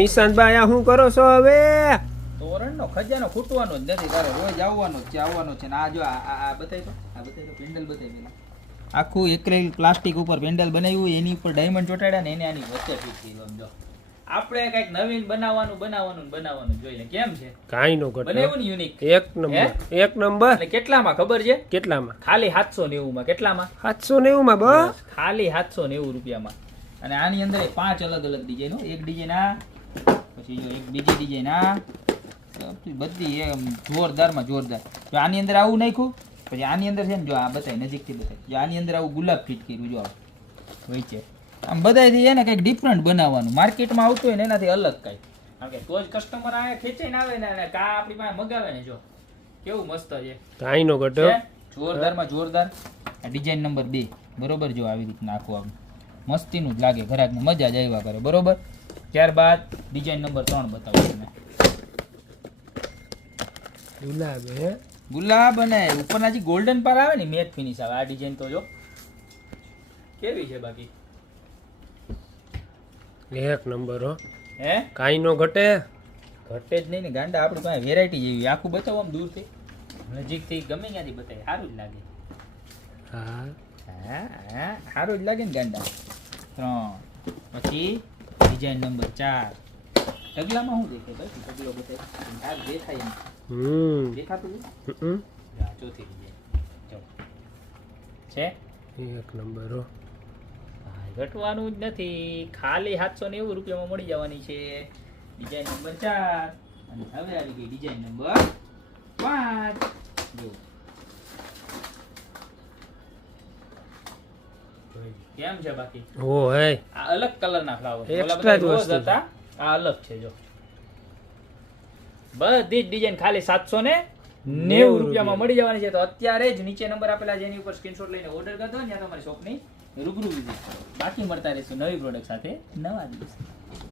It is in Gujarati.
નિશાંતભાઈ આ શું કરો છો હવે? તોરણનો ખજાનો ખૂટવાનો જ નથી, તારે રોજ આવવાનો જ છે આવવાનો છે. ને આ જો આ બતાવી તો, આ બતાવી તો પેન્ડલ બતાવી પેલા. આખું એક્રેલિક પ્લાસ્ટિક ઉપર પેન્ડલ બનાવ્યું, એની ઉપર ડાયમંડ ચોટાડ્યા ને એને આની વચ્ચે ફિટ કર્યું. જો આપણે કઈક નવીન બનાવવાનું જોઈ લે કેમ છે. કાઈ નો ઘટે, બનાવ્યું ને યુનિક, એક નંબર. એટલે કેટલામાં ખબર છે? કેટલામાં? ખાલી 790 માં. કેટલામાં? 790 માં બસ. ખાલી 790 રૂપિયામાં. અને આની અંદર 5 અલગ અલગ ડિઝાઇનો. એક ડિઝાઇન આ, પછી જો એક બીજી ડિઝાઇન આ, બધી એમ જોરદારમાં જોરદાર. જો આની અંદર આવું નાખ્યું, પછી આની અંદર છે ને જો આ બતાવી નજીકથી બતાવી, જો આની અંદર આવું ગુલાબ ફિટ કર્યું. જો હોય છે આમ બધાથી છે ને કંઈક ડિફરન્ટ બનાવવાનું, માર્કેટમાં આવતું હોય ને એનાથી અલગ કાંઈ. કારણ કે તો જ કસ્ટમર આ ખેંચાઈને આવે ને અને કા આપણી પાસે મગાવે ને. જો કેવું મસ્ત છે, કાઈ નો ઘટે, જોરદારમાં જોરદાર. આ ડિઝાઇન નંબર 2 બરોબર. જો આવી રીતના આખું આમ મસ્તીનું જ લાગે, ઘરાકને મજા જ આવ્યા કરે બરોબર. ત્યારબાદ ડિઝાઇન નંબર 3 બતાવું તમને. ગુલાબ હે, ગુલાબ અને ઉપરના જે ગોલ્ડન પાર આવે ને મેટ ફિનિશ આવે. આ ડિઝાઇન તો જો કેવી છે, બાકી એક નંબર હો. હે કાઈ નો ઘટે, ઘટે જ નહીં ને ગાંડા. આપણી પાસે વેરાયટી જેવી. આખું બતાવો આમ દૂરથી, નજીકથી ગમે ત્યાંથી બતાવી, સારું જ લાગે. હા હા સારું જ લાગે ને ગાંડા. 3 પછી ડિઝાઇન નંબર 4. ઢગલામાં શું દેખાય ભાઈ? ઢગલો બતાવી આ દેખાય એમ દેખાતું ચોથી ડિઝાઇન જો છે. એક નંબર હો. ઘટવાનું જ નથી, ખાલી 790 રૂપિયામાં મળી જવાની છે ડિઝાઇન નંબર 4. અને હવે આવી ગઈ ડિઝાઇન નંબર 5. જો કેમ છે બાકી? ઓ હે, આ અલગ કલરના ફ્લાવર એક્સ્ટ્રા જ રોઝ વસ્તુ હતા, આ અલગ છે. જો બધી જ ડિઝાઇન ખાલી 790 રૂપિયામાં મળી જવાની છે. તો અત્યારે જ નીચે નંબર આપેલા છે એની ઉપર સ્ક્રીનશોટ લઈને ઓર્ડર કરજો, ત્યાં તમારી શોપની રૂબરૂ વિઝિટ કરો. બાકી મળતા રહેશું નવી પ્રોડક્ટ સાથે નવા દિવસે.